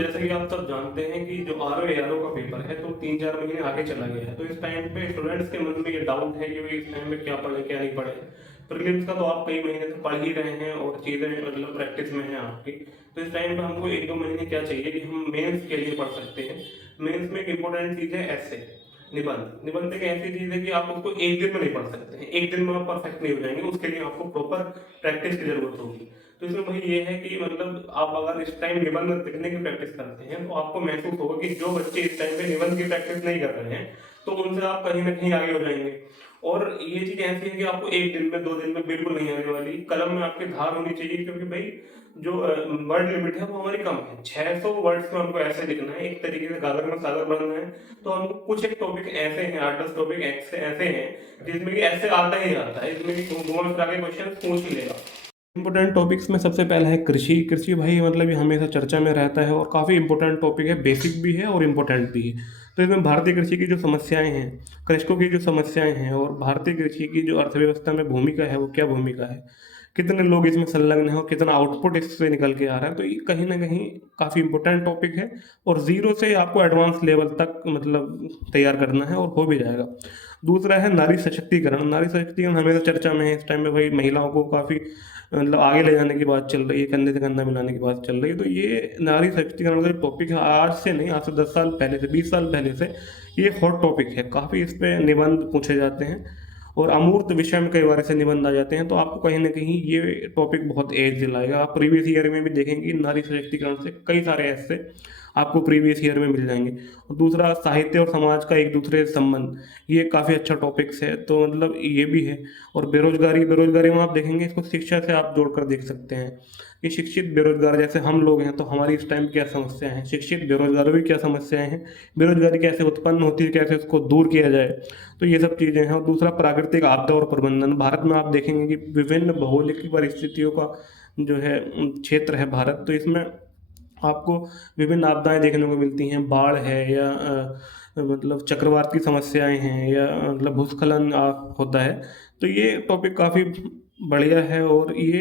जैसे कि आप सब जानते हैं कि जो आर ओ का पेपर है तो 3-4 महीने आगे चला गया है। तो इस टाइम पे स्टूडेंट्स के मन में ये डाउट है कि भाई इस टाइम में क्या पढ़े क्या नहीं पढ़े। प्रीलिम्स का तो आप कई महीने से पढ़ ही रहे हैं और चीज़ें मतलब प्रैक्टिस में हैं आपकी। तो इस टाइम पे हमको 1-2 महीने क्या चाहिए कि हम मेंस के लिए पढ़ सकते हैं। मेंस में एक इंपॉर्टेंट चीज़ है ऐसे निबंध। निबंध एक ऐसी चीज़ है कि आप उसको एक दिन में नहीं पढ़ सकते हैं, एक दिन में आप परफेक्ट नहीं हो जाएंगे, उसके लिए आपको प्रॉपर प्रैक्टिस की जरूरत होगी। तो इसमें भाई ये है कि मतलब आप अगर इस टाइम निबंध लिखने की प्रैक्टिस करते हैं तो आपको महसूस होगा कि जो बच्चे इस टाइम पे निबंध की प्रैक्टिस नहीं कर रहे हैं तो उनसे आप कहीं ना कहीं आगे हो जाएंगे। और ये चीज ऐसी है कि आपको एक दिन में 2 दिन में बिल्कुल नहीं आने वाली, कलम में आपकी धार होनी चाहिए, क्योंकि भाई जो वर्ड लिमिट है वो हमारी कम है। 600 वर्ड्स में हमको ऐसे लिखना है, एक तरीके से गागर में सागर बनना है। तो हमको कुछ एक टॉपिक ऐसे हैं, 8-10 टॉपिक ऐसे हैं जिसमें कि ऐसे आता ही आता है, इसमें कि घुमा फिरा के क्वेश्चन पूछ ही लेगा। इंपॉर्टेंट टॉपिक्स में सबसे पहला है कृषि। कृषि भाई मतलब ये हमेशा चर्चा में रहता है और काफ़ी इंपॉर्टेंट टॉपिक है, बेसिक भी है और इम्पोर्टेंट भी है। तो इसमें भारतीय कृषि की जो समस्याएं हैं, कृषकों की जो समस्याएं हैं और भारतीय कृषि की जो अर्थव्यवस्था में भूमिका है वो क्या भूमिका है, कितने लोग इसमें संलग्न हैं और कितना आउटपुट इससे निकल के आ रहा है, तो ये कहीं ना कहीं काफ़ी इंपॉर्टेंट टॉपिक है। और ज़ीरो से आपको एडवांस लेवल तक मतलब तैयार करना है और हो भी जाएगा। दूसरा है नारी सशक्तिकरण। नारी सशक्तिकरण हमेशा चर्चा में है इस टाइम में, भाई महिलाओं को काफ़ी मतलब आगे ले जाने की बात चल रही है, कंधे से कंधा मिलाने की बात चल रही है। तो ये नारी सशक्तिकरण का टॉपिक है, आज से नहीं, आज से 10 साल पहले से, 20 साल पहले से ये हॉट टॉपिक है। काफ़ी इस पे निबंध पूछे जाते हैं और अमूर्त विषय में कई बार ऐसे निबंध आ जाते हैं। तो आपको कहीं ना कहीं ये टॉपिक बहुत एज दिलाएगा। आप प्रीवियस ईयर में भी देखेंगे नारी सशक्तिकरण से कई सारे ऐसे आपको प्रीवियस ईयर में मिल जाएंगे। और दूसरा साहित्य और समाज का एक दूसरे से संबंध, ये काफ़ी अच्छा टॉपिक्स है, तो मतलब ये भी है। और बेरोजगारी, बेरोजगारी में आप देखेंगे इसको शिक्षा से आप जोड़कर देख सकते हैं कि शिक्षित बेरोजगार जैसे हम लोग हैं तो हमारी इस टाइम क्या समस्या है, शिक्षित बेरोजगारों की क्या समस्याएं हैं, बेरोजगारी कैसे उत्पन्न होती है, कैसे उसको दूर किया जाए। तो ये सब चीज़ें हैं। और दूसरा प्राकृतिक आपदा और प्रबंधन। भारत में आप देखेंगे कि विभिन्न भौगोलिक परिस्थितियों का जो है क्षेत्र है भारत, तो इसमें आपको विभिन्न आपदाएं देखने को मिलती हैं। बाढ़ है या मतलब चक्रवात की समस्याएं हैं या मतलब भूस्खलन होता है। तो ये टॉपिक काफ़ी बढ़िया है और ये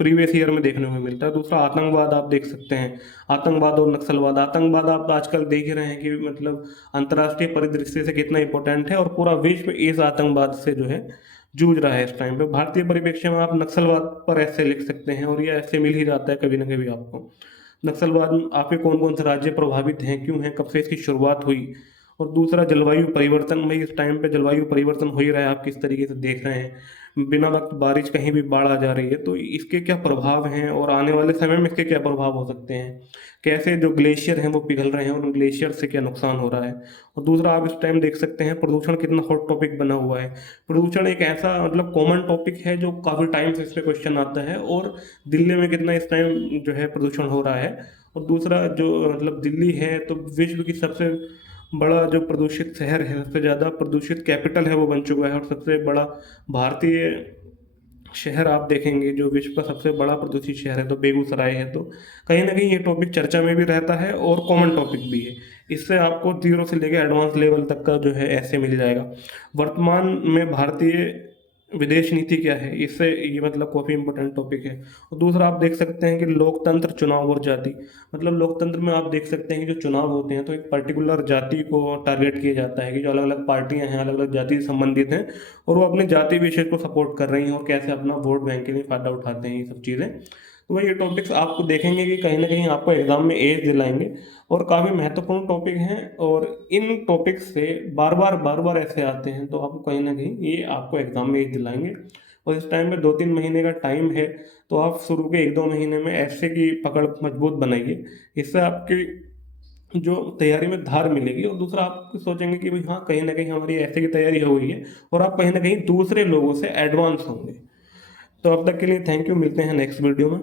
प्रीवियस ईयर में देखने को मिलता है। दूसरा आतंकवाद आप देख सकते हैं, आतंकवाद और नक्सलवाद। आतंकवाद आप आजकल देख ही रहे हैं कि मतलब अंतर्राष्ट्रीय परिदृश्य से कितना इंपॉर्टेंट है और पूरा विश्व इस आतंकवाद से जो है जूझ रहा है इस टाइम पे। भारतीय परिप्रेक्ष्य में आप नक्सलवाद पर ऐसे लिख सकते हैं और ये ऐसे मिल ही जाता है कभी ना कभी आपको। नक्सलवाद में आपके कौन कौन से राज्य प्रभावित हैं, क्यों हैं, कब से इसकी शुरुआत हुई। और दूसरा जलवायु परिवर्तन। भाई इस टाइम पे जलवायु परिवर्तन हो ही रहा है, आप किस तरीके से देख रहे हैं, बिना वक्त बारिश कहीं भी बाढ़ आ जा रही है, तो इसके क्या प्रभाव हैं और आने वाले समय में इसके क्या प्रभाव हो सकते हैं, कैसे जो ग्लेशियर हैं वो पिघल रहे हैं और उन ग्लेशियर से क्या नुकसान हो रहा है। और दूसरा आप इस टाइम देख सकते हैं प्रदूषण कितना हॉट टॉपिक बना हुआ है। प्रदूषण एक ऐसा मतलब कॉमन टॉपिक है जो काफ़ी टाइम से इस पर क्वेश्चन आता है। और दिल्ली में कितना इस टाइम जो है प्रदूषण हो रहा है। और दूसरा जो मतलब दिल्ली है तो विश्व की सबसे बड़ा जो प्रदूषित शहर है, सबसे ज़्यादा प्रदूषित कैपिटल है वो बन चुका है। और सबसे बड़ा भारतीय शहर आप देखेंगे जो विश्व का सबसे बड़ा प्रदूषित शहर है तो बेगूसराय है। तो कहीं ना कहीं ये टॉपिक चर्चा में भी रहता है और कॉमन टॉपिक भी है। इससे आपको जीरो से लेकर एडवांस लेवल तक का जो है ऐसे मिल जाएगा। वर्तमान में भारतीय विदेश नीति क्या है, इससे ये मतलब काफ़ी इंपॉर्टेंट टॉपिक है। और दूसरा आप देख सकते हैं कि लोकतंत्र, चुनाव और जाति। मतलब लोकतंत्र में आप देख सकते हैं कि जो चुनाव होते हैं तो एक पर्टिकुलर जाति को टारगेट किया जाता है कि जो अलग अलग पार्टियां हैं, अलग अलग जाति से संबंधित हैं और वो अपने जाति विशेष को सपोर्ट कर रही हैं और कैसे अपना वोट बैंक के लिए फ़ायदा उठाते हैं, ये सब चीज़ें। तो वही ये टॉपिक्स आपको देखेंगे कि कहीं ना कहीं आपको एग्जाम में एज दिलाएंगे और काफ़ी महत्वपूर्ण टॉपिक हैं। और इन टॉपिक्स से बार बार ऐसे आते हैं तो आपको कहीं ना कहीं ये आपको एग्जाम में एज दिलाएंगे। और इस टाइम में 2-3 महीने का टाइम है, तो आप शुरू के 1-2 महीने में ऐसे की पकड़ मजबूत बनाइए। इससे आपकी जो तैयारी में धार मिलेगी। और दूसरा आप सोचेंगे कि भाई हाँ कहीं ना कहीं हमारी ऐसे की तैयारी हो गई है और आप कहीं ना कहीं दूसरे लोगों से एडवांस होंगे। तो अब तक के लिए थैंक यू, मिलते हैं नेक्स्ट वीडियो में।